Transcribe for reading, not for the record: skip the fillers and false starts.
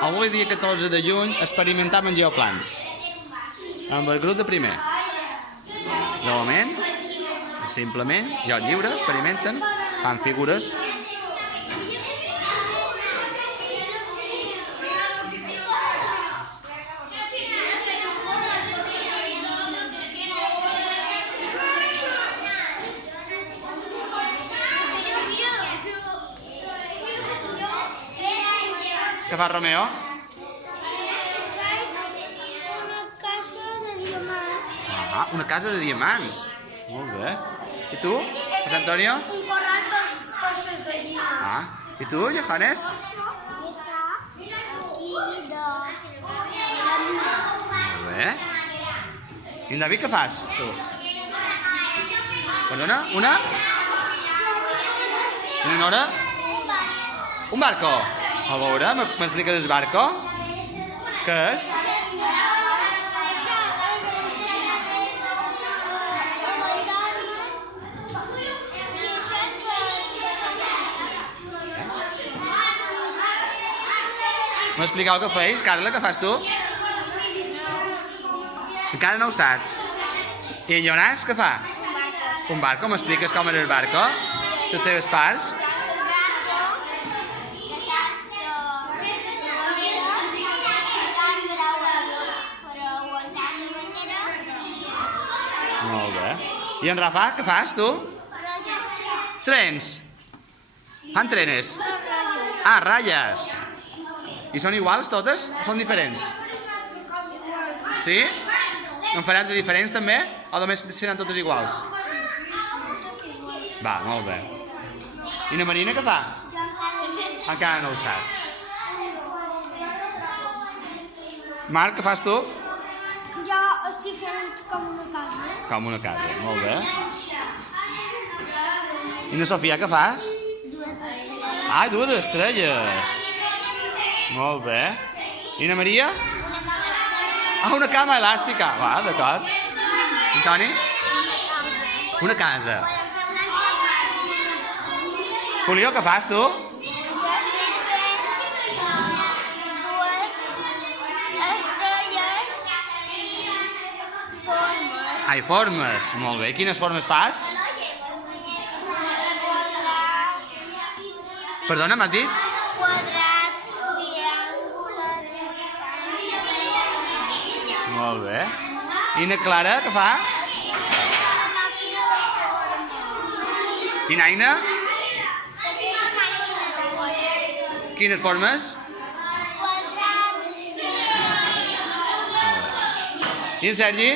Avui, dia 14 de juny, experimentam en geoplans. Amb el grup de primer. De moment, simplement, joc lliure, experimenten, fan figures. Què fa Romeo? Una casa de diamants. Ah, una casa de diamants. Molt bé. I tu, José Antonio? Un corral per les gallines. Ah, i tu, Johannes? I està aquí de la lluna. Molt bé. I en David què fas, tu? Perdona, una? I una hora? Un barco? A veure, m'expliques el barco? Què és? M'expliqueu què feis? Carla, què fas tu? Encara no ho saps. I en Jonas què fa? Un barco. M'expliques com era el barco? Les seves parts? Molt bé. I en Rafa, què fas tu? Trens. Fan trenes. Ah, ratlles. I són iguals totes o són diferents? Sí? En faran de diferents també? O només seran totes iguals? Va, molt bé. I la Marina què fa? Encara no ho saps. Marc, què fas tu? Jo estic fent com una casa. Com una casa, molt bé. I la Sofia què fas? Ah, dues estrelles. Molt bé. I la Maria? Ah, una cama elàstica. Va, d'acord. I Toni? Una casa. Julio, què fas tu? Ai, formes. Molt bé. Quines formes fas? Perdona, m'has dit? Quadrats, triàngules... Molt bé. I na Clara, què fa? I Naina? Quines formes? I en Sergi?